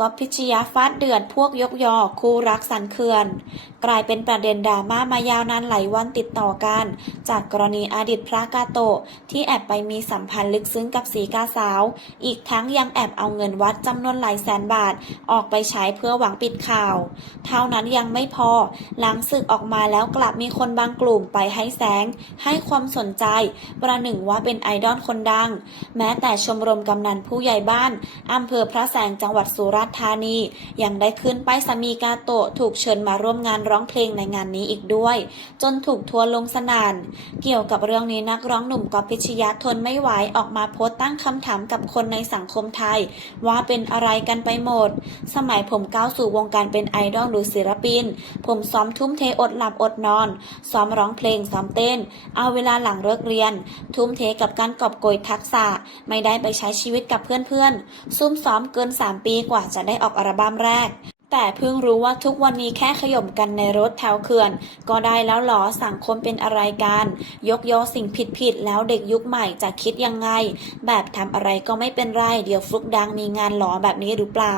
ก๊อฟพิชยาฟาดเดือดพวกยกยอคู่รักสันเขื่อน กลายเป็นประเด็นดราม่ามายาวนานหลายวันติดต่อกัน จากกรณีอดีตพระกาโตะที่แอบไปมีสัมพันธ์ลึกซึ้งกับสีกาสาว อีกทั้งยังแอบเอาเงินวัดจำนวนหลายแสนบาทออกไปใช้เพื่อหวังปิดข่าว เท่านั้นยังไม่พอ หลังศึกออกมาแล้วกลับมีคนบางกลุ่มไปให้แสง ให้ความสนใจ ประหนึ่งว่าเป็นไอดอลคนดัง แม้แต่ชมรมกำนันผู้ใหญ่บ้านอำเภอพระแสงจังหวัดสุราษฎร์ธานี ยังได้ขึ้นไปสามีกาโตะถูกเชิญมาร่วมงานร้องเพลงในงานนี้อีกด้วย จนถูกทัวร์ลงสนาน เกี่ยวกับเรื่องนี้นักร้องหนุ่มกอพิชยะทนไม่ไหวออกมาโพสต์ตั้งคำถามกับคนในสังคมไทย ว่าเป็นอะไรกันไปหมด สมัยผมก้าวสู่วงการเป็นไอดอลหรือศิลปิน ผมซ้อมทุ่มเทอดหลับอดนอน ซ้อมร้องเพลงซ้อมเต้น เอาเวลาหลังเลิกเรียน ทุ่มเทกับการกอบโกยทักษะ ไม่ได้ไปใช้ชีวิตกับเพื่อนๆซุ่มซ้อมเกิน 3 ปีกว่าจะได้ออกอัลบั้มแรก แต่เพิ่งรู้ว่าทุกวันนี้แค่ขย่มกันในรถแถวเขื่อน ก็ได้แล้วหรอสังคมเป็นอะไรกัน ยกยอสิ่งผิดๆแล้วเด็กยุคใหม่จะคิดยังไง แบบทำอะไรก็ไม่เป็นไร เดี๋ยวฟลุกดังมีงานหลอแบบนี้หรือเปล่า